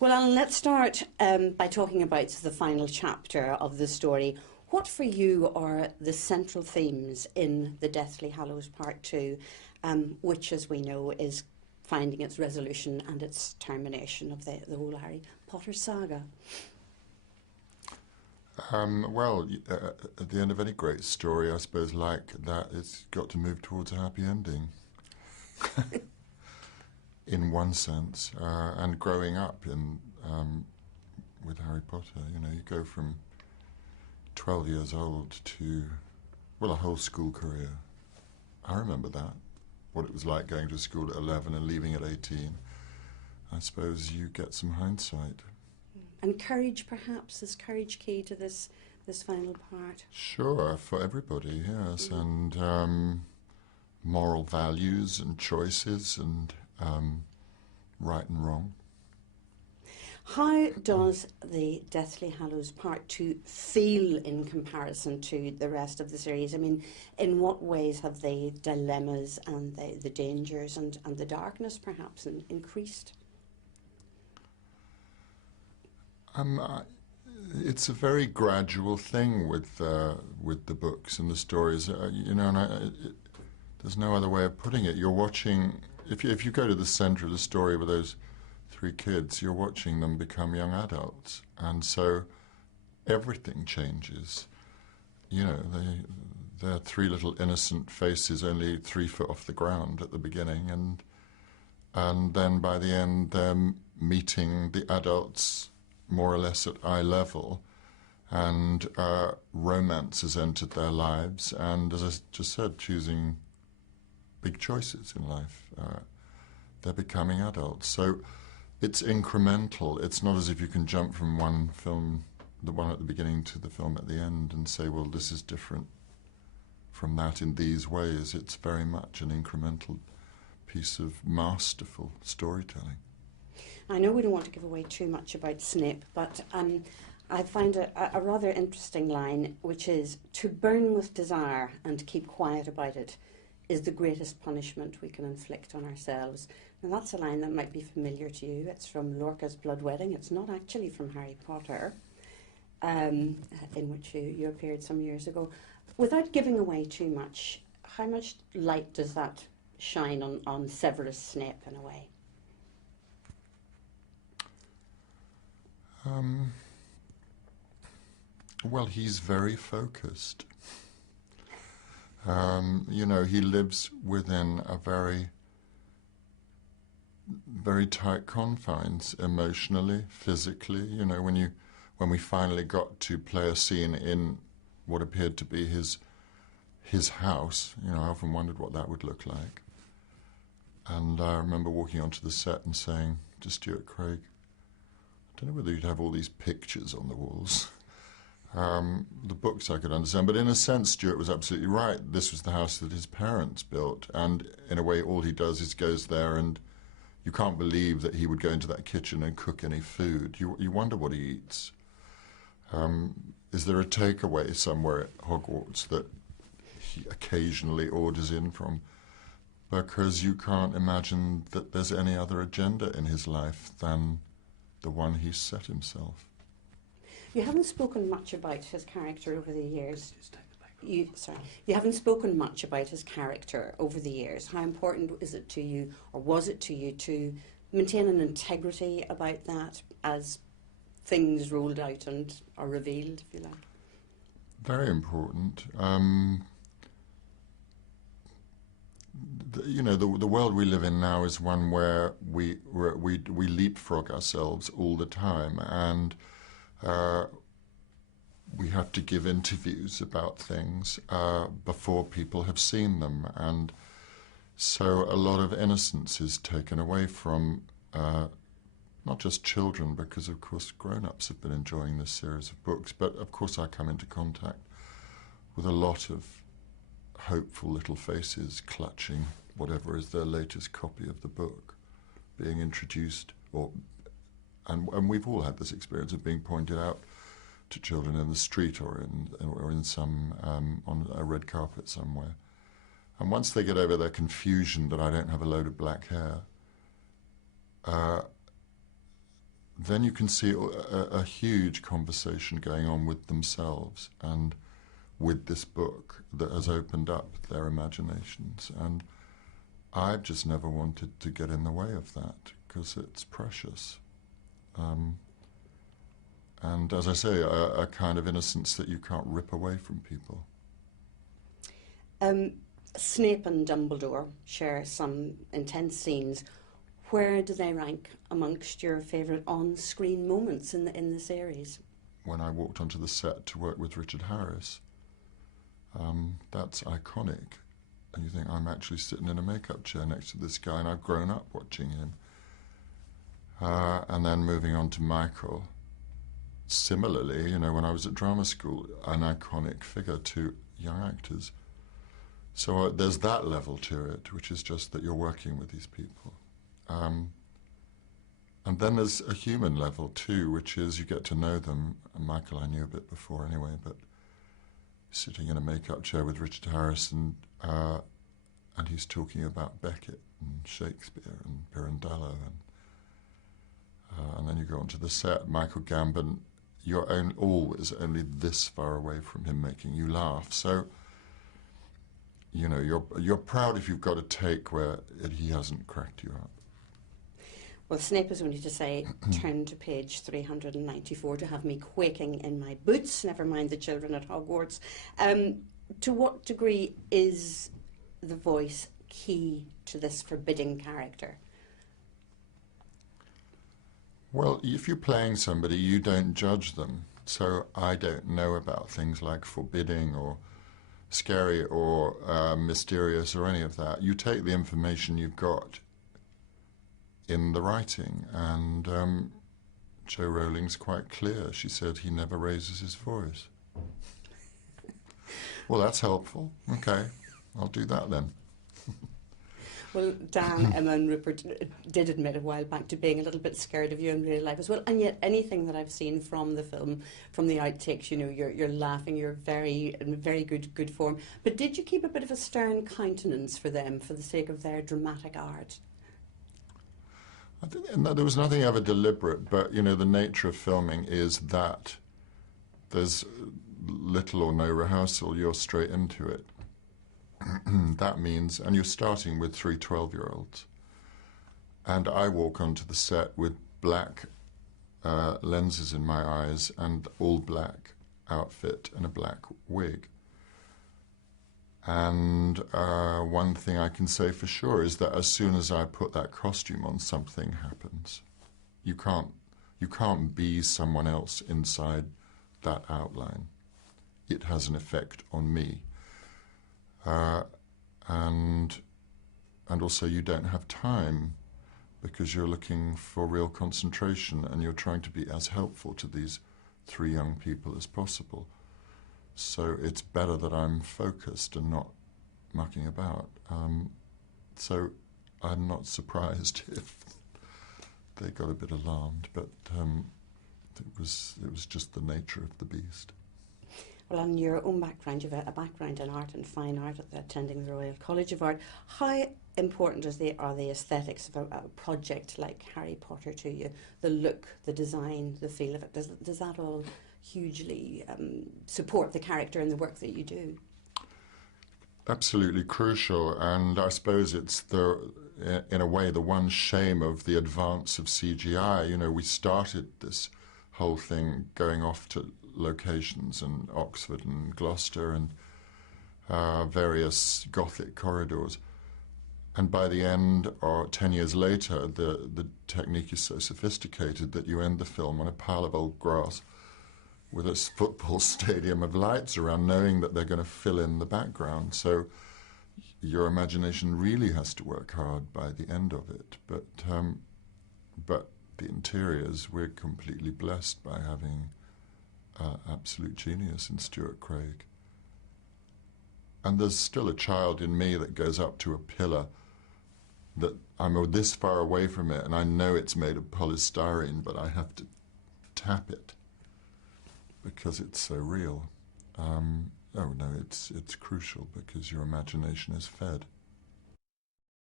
Well, let's start by talking about the final chapter of the story. What for you are the central themes in the Deathly Hallows Part 2, which, as we know, is finding its resolution and its termination of the whole Harry Potter saga? Well, at the end of any great story, I suppose, like that, it's got to move towards a happy ending. In one sense, and growing up with Harry Potter, you know, you go from 12 years old to, well, a whole school career. I remember that, what it was like going to school at 11 and leaving at 18. I suppose you get some hindsight. And courage, perhaps, is courage key to this final part? Sure, for everybody, yes, and moral values and choices and right and wrong. How does the Deathly Hallows Part 2 feel in comparison to the rest of the series? I mean, in what ways have the dilemmas and the dangers and the darkness perhaps increased? It's a very gradual thing with the books and the stories, you know, and there's no other way of putting it. You're watching, if you go to the centre of the story with those three kids, you're watching them become young adults, and so everything changes. You know, they're three little innocent faces, only 3 foot off the ground at the beginning, and then by the end they're meeting the adults more or less at eye level, and romance has entered their lives, and as I just said, choosing big choices in life. They're becoming adults. So it's incremental. It's not as if you can jump from one film, the one at the beginning, to the film at the end and say, well, this is different from that in these ways. It's very much an incremental piece of masterful storytelling. I know we don't want to give away too much about Snape, but I find a rather interesting line, which is, to burn with desire and keep quiet about it is the greatest punishment we can inflict on ourselves. And that's a line that might be familiar to you. It's from Lorca's Blood Wedding. It's not actually from Harry Potter, in which you appeared some years ago. Without giving away too much, how much light does that shine on Severus Snape in a way? Well, he's very focused. You know, he lives within a very tight confines, emotionally, physically. You know, when we finally got to play a scene in what appeared to be his house, you know, I often wondered what that would look like. And I remember walking onto the set and saying to Stuart Craig, I don't know whether you'd have all these pictures on the walls. The books I could understand, but in a sense Stuart was absolutely right. This was the house that his parents built, and in a way all he does is goes there, and you can't believe that he would go into that kitchen and cook any food. You wonder what he eats. Is there a takeaway somewhere at Hogwarts that he occasionally orders in from? Because you can't imagine that there's any other agenda in his life than the one he's set himself. You haven't spoken much about his character over the years. You haven't spoken much about his character over the years. How important is it to you, or was it to you, to maintain an integrity about that as things rolled out and are revealed, if you like? Very important. You know, the world we live in now is one where we leapfrog ourselves all the time, and we have to give interviews about things before people have seen them, and so a lot of innocence is taken away from not just children, because of course grown-ups have been enjoying this series of books, but of course I come into contact with a lot of hopeful little faces clutching whatever is their latest copy of the book, being introduced, and we've all had this experience of being pointed out to children in the street or in some on a red carpet somewhere. And once they get over their confusion that I don't have a load of black hair, then you can see a huge conversation going on with themselves and with this book that has opened up their imaginations. And I've just never wanted to get in the way of that because it's precious. And as I say, a kind of innocence that you can't rip away from people. Snape and Dumbledore share some intense scenes. Where do they rank amongst your favourite on-screen moments in the series? When I walked onto the set to work with Richard Harris, that's iconic. And you think, I'm actually sitting in a makeup chair next to this guy, and I've grown up watching him. And then moving on to Michael. Similarly, when I was at drama school, an iconic figure to young actors. So there's that level to it, which is just that you're working with these people. And then there's a human level too, which is you get to know them. And Michael I knew a bit before anyway, but sitting in a makeup chair with Richard Harris and he's talking about Beckett and Shakespeare and Pirandello and then you go onto the set, Michael Gambon, you're always only this far away from him making you laugh. So, you're proud if you've got a take where he hasn't cracked you up. Well, Snape is only to say, turn to page 394 to have me quaking in my boots, never mind the children at Hogwarts. To what degree is the voice key to this forbidding character? Well, if you're playing somebody, you don't judge them. So I don't know about things like forbidding or scary or mysterious or any of that. You take the information you've got in the writing, and Jo Rowling's quite clear. She said he never raises his voice. Well, that's helpful. Okay, I'll do that then. Well, Dan, Emma and Rupert did admit a while back to being a little bit scared of you in real life as well, and yet anything that I've seen from the film, from the outtakes, you're laughing, you're in very good form. But did you keep a bit of a stern countenance for them for the sake of their dramatic art? I think there was nothing ever deliberate, but the nature of filming is that there's little or no rehearsal, you're straight into it. That means, and you're starting with 3 12-year-olds. And I walk onto the set with black lenses in my eyes and all black outfit and a black wig. And one thing I can say for sure is that as soon as I put that costume on, something happens. You can't be someone else inside that outline. It has an effect on me. And also you don't have time because you're looking for real concentration and you're trying to be as helpful to these 3 young people as possible. So it's better that I'm focused and not mucking about. So I'm not surprised if they got a bit alarmed, but it was just the nature of the beast. Well, on your own background, you have a background in art and fine art, attending the Royal College of Art. How important are the aesthetics of a project like Harry Potter to you? The look, the design, the feel of it. Does that all hugely support the character and the work that you do? Absolutely crucial, and I suppose it's in a way the one shame of the advance of CGI. We started this whole thing going off to locations in Oxford and Gloucester and various Gothic corridors. And by the end, or 10 years later, the technique is so sophisticated that you end the film on a pile of old grass with a football stadium of lights around, knowing that they're going to fill in the background. So your imagination really has to work hard by the end of it. But the interiors, we're completely blessed by having absolute genius in Stuart Craig. And there's still a child in me that goes up to a pillar that I'm this far away from it and I know it's made of polystyrene, but I have to tap it because it's so real. Oh no, it's crucial because your imagination is fed.